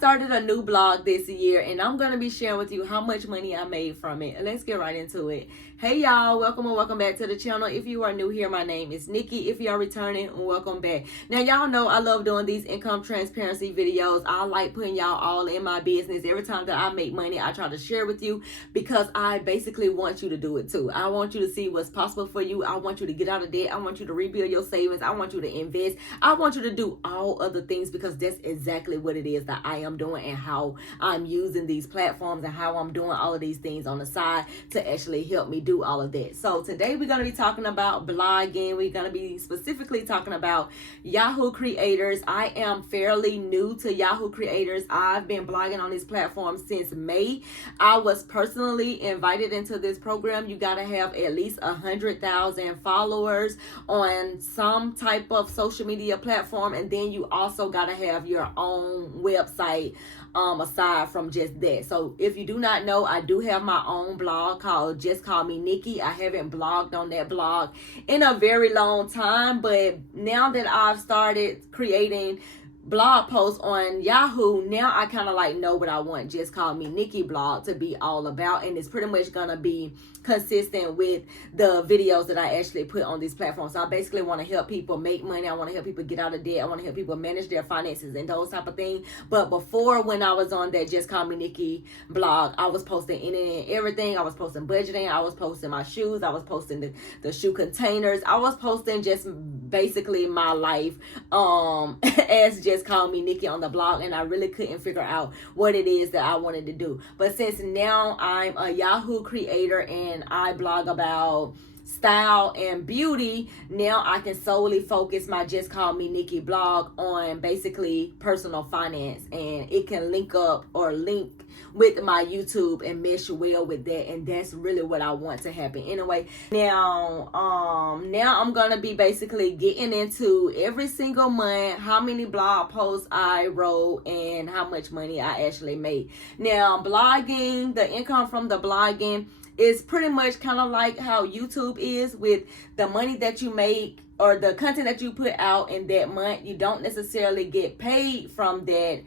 started a new blog this year, and I'm going to be sharing with you how much money I made from it. Let's get right into it. Hey y'all, welcome or welcome back to the channel. If you are new here, my name is Nikki. If you are returning, welcome back. Now y'all know I love doing these income transparency videos. I like putting y'all all in my business. Every time that I make money, I try to share with you because I basically want you to do it too. I want you to see what's possible for you. I want you to get out of debt. I want you to rebuild your savings. I want you to invest. I want you to do all other things because that's exactly what it is that I am doing and how I'm using these platforms and how I'm doing all of these things on the side to actually help me do all of that. So today we're going to be talking about blogging. We're going to be specifically talking about Yahoo Creators. I am fairly new to Yahoo Creators. I've been blogging on this platform since May. I was personally invited into this program. You got to have at least 100,000 followers on some type of social media platform, and then you also got to have your own website aside from just that. So if you do not know, I do have my own blog called Just Call Me Nikki. I haven't blogged on that blog in a very long time, but now that I've started creating blog posts on Yahoo, now I kind of like know what I want Just Call Me Nikki blog to be all about, and it's pretty much gonna be consistent with the videos that I actually put on this platform. So I basically want to help people make money. I want to help people get out of debt. I want to help people manage their finances and those type of things. But before, when I was on that Just Call Me Nikki blog, I was posting any and everything. I was posting budgeting. I was posting my shoes. I was posting the shoe containers. I was posting just basically my life as Just Call Me Nikki on the blog, and I really couldn't figure out what it is that I wanted to do. But since now I'm a Yahoo creator and I blog about style and beauty, now I can solely focus my Just Call Me Nikki blog on basically personal finance, and it can link up or link with my YouTube and mesh well with that, and that's really what I want to happen anyway. Now I'm gonna be basically getting into every single month how many blog posts I wrote and how much money I actually made. Now blogging, the income from the blogging is pretty much kind of like how YouTube is with the money that you make or the content that you put out in that month. You don't necessarily get paid from that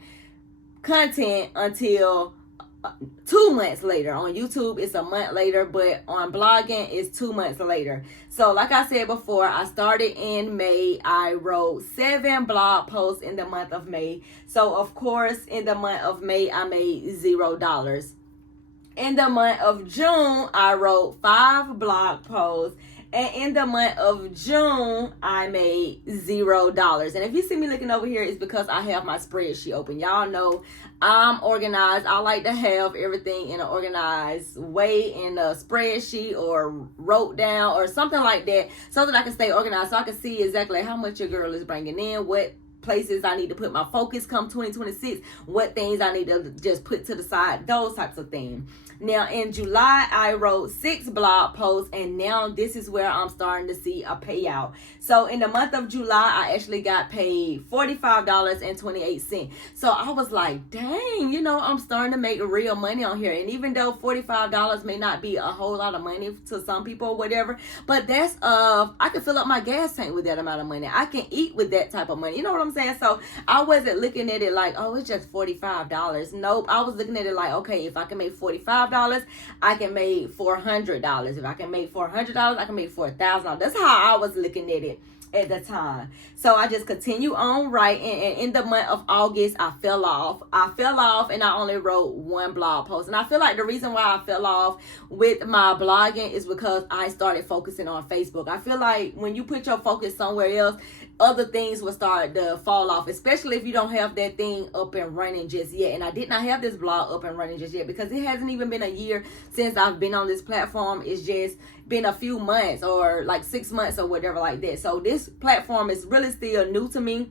content until 2 months later. On YouTube it's a month later, but on blogging it's 2 months later. So like I said before, I started in May. I wrote 7 blog posts in the month of May. So of course in the month of May I made $0. In the month of June, I wrote 5 blog posts. And in the month of June, I made $0. And if you see me looking over here, it's because I have my spreadsheet open. Y'all know I'm organized. I like to have everything in an organized way in a spreadsheet or wrote down or something like that, so that I can stay organized, so I can see exactly how much your girl is bringing in, what places I need to put my focus come 2026, what things I need to just put to the side, those types of things. Now in July, I wrote 6 blog posts, and now this is where I'm starting to see a payout. So in the month of July, I actually got paid $45.28. So I was like, dang, you know, I'm starting to make real money on here. And even though $45 may not be a whole lot of money to some people or whatever, but that's I can fill up my gas tank with that amount of money. I can eat with that type of money. You know what I'm saying? So I wasn't looking at it like, oh, it's just $45. Nope. I was looking at it like, okay, if I can make $45, I can make $400. If I can make $400, I can make $4,000. That's how I was looking at it at the time. So I just continue on writing, and in the month of August I fell off and I only wrote 1 blog post. And I feel like the reason why I fell off with my blogging is because I started focusing on Facebook. I feel like when you put your focus somewhere else, other things will start to fall off, especially if you don't have that thing up and running just yet. And I did not have this blog up and running just yet because it hasn't even been a year since I've been on this platform. It's just been a few months or like 6 months or whatever like that. So this platform is really still new to me.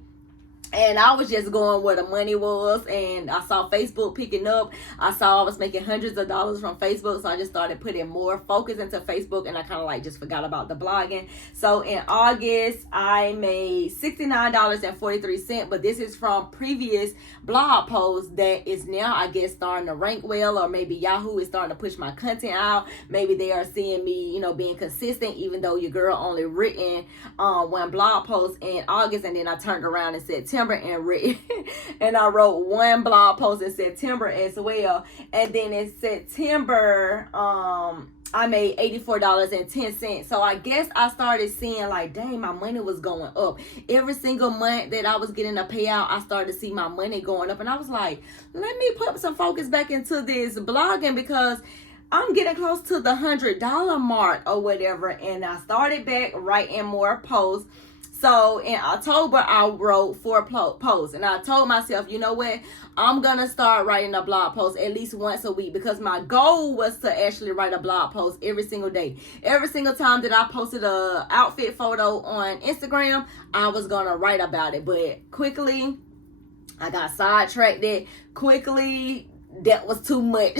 And I was just going where the money was, and I saw Facebook picking up. I saw I was making hundreds of dollars from Facebook, so I just started putting more focus into Facebook, and I kind of like just forgot about the blogging. So in August, I made $69.43, but this is from previous blog posts that is now, I guess, starting to rank well, or maybe Yahoo is starting to push my content out. Maybe they are seeing me, you know, being consistent, even though your girl only written 1 blog post in August, and then I turned around in September September and read and I wrote one blog post in September as well. And then in September, I made $84.10. So I guess I started seeing like, dang, my money was going up. Every single month that I was getting a payout, I started to see my money going up. And I was like, let me put some focus back into this blogging because I'm getting close to the $100 mark or whatever. And I started back writing more posts. So in October, I wrote 4 posts, and I told myself, you know what, I'm going to start writing a blog post at least once a week because my goal was to actually write a blog post every single day. Every single time that I posted a outfit photo on Instagram, I was going to write about it. But quickly, I got sidetracked. Quickly, that was too much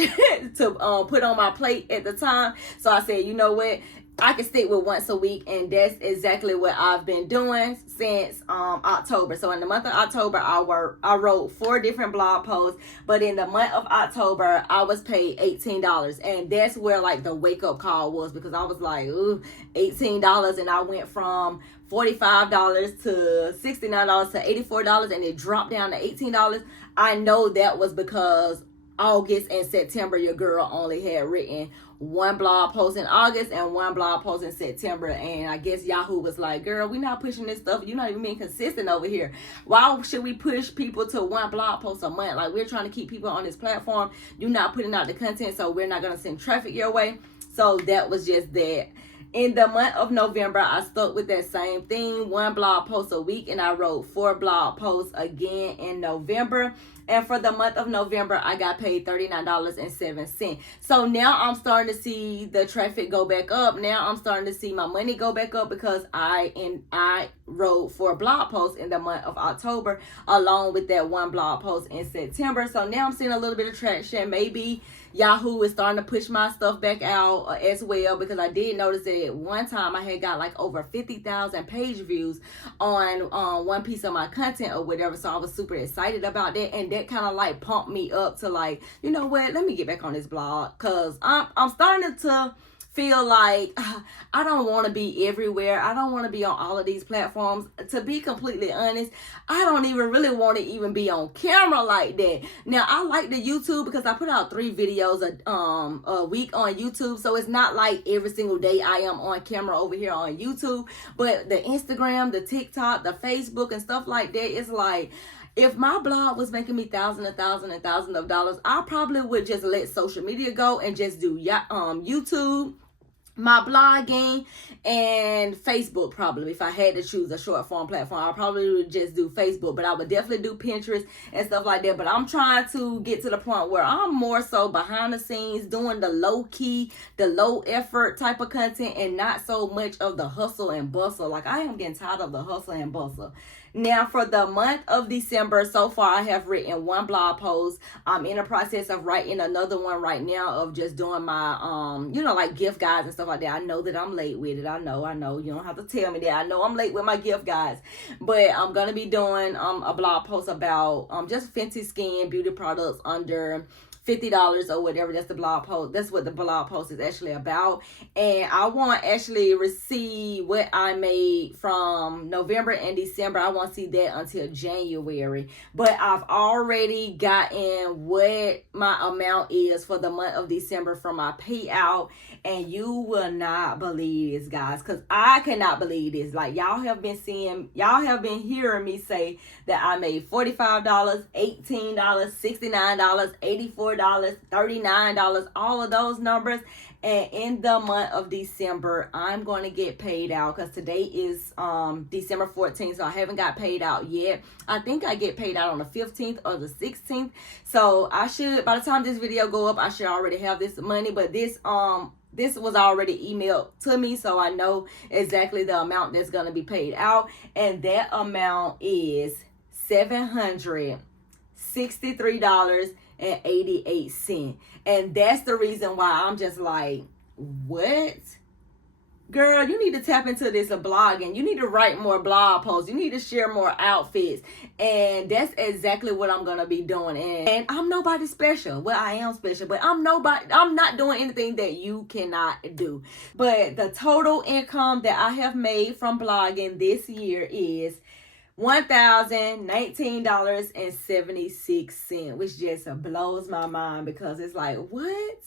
to put on my plate at the time. So I said, you know what? I can stick with once a week, and that's exactly what I've been doing since October. So in the month of October, I wrote 4 different blog posts, but in the month of October, I was paid $18, and that's where like the wake up call was because I was like, ooh, $18, and I went from $45 to $69 to $84, and it dropped down to $18. I know that was because August and September, your girl only had written 1 blog post in August and 1 blog post in September. And I guess Yahoo was like, girl, we're not pushing this stuff. You're not even being consistent over here. Why should we push people to 1 blog post a month? Like, we're trying to keep people on this platform. You're not putting out the content, so we're not going to send traffic your way. So that was just that. In the month of November, I stuck with that same thing, 1 blog post a week, and I wrote 4 blog posts again in November. And for the month of November, I got paid $39.07. So now I'm starting to see the traffic go back up. Now I'm starting to see my money go back up because I wrote 4 blog posts in the month of October, along with that 1 blog post in September. So now I'm seeing a little bit of traction. Maybe Yahoo is starting to push my stuff back out as well, because I did notice that at one time I had got like over 50,000 page views on one piece of my content or whatever. So I was super excited about that, and that kind of like pumped me up to like, you know what, let me get back on this blog, because I'm starting to feel like I don't want to be everywhere. I don't want to be on all of these platforms. To be completely honest, I don't even really want to even be on camera like that. Now, I like the YouTube because I put out 3 videos a week on YouTube. So it's not like every single day I am on camera over here on YouTube. But the Instagram, the TikTok, the Facebook and stuff like that, it's like, if my blog was making me thousands of dollars, I probably would just let social media go and just do YouTube, my blogging, and Facebook. Probably, if I had to choose a short form platform, I probably would just do Facebook, but I would definitely do Pinterest and stuff like that. But I'm trying to get to the point where I'm more so behind the scenes doing the low key, the low effort type of content, and not so much of the hustle and bustle. Like, I am getting tired of the hustle and bustle. Now, for the month of December, so far I have written 1 blog post. I'm in the process of writing another one right now of just doing my, like gift guides and stuff like that. I know that I'm late with it. I know. You don't have to tell me that. I know I'm late with my gift guides. But I'm going to be doing a blog post about just Fenty Skin beauty products under $50 or whatever. That's the blog post. That's what the blog post is actually about. And I want to actually receive what I made from November and December. I want to see that until January. But I've already gotten what my amount is for the month of December from my payout. And you will not believe this, guys, because I cannot believe this. Like, y'all have been hearing me say that I made $45, $18, $69, $84, $39, all of those numbers. And in the month of December, I'm going to get paid out, because today is December 14th, so I haven't got paid out yet. I think I get paid out on the 15th or the 16th. So I should, by the time this video go up, I should already have this money. But this was already emailed to me, so I know exactly the amount that's going to be paid out. And that amount is $763.88. And that's the reason why I'm just like, what? Girl, you need to tap into this blogging. You need to write more blog posts. You need to share more outfits. And that's exactly what I'm going to be doing. And I'm nobody special. Well, I am special, but I'm not doing anything that you cannot do. But the total income that I have made from blogging this year is $1,019.76, which just blows my mind because it's like, what?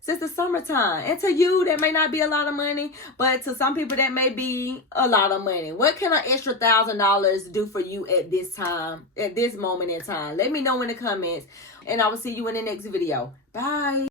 Since the summertime. And to you, that may not be a lot of money, but to some people, that may be a lot of money. What can an extra $1,000 do for you at this time, at this moment in time? Let me know in the comments, and I will see you in the next video. Bye.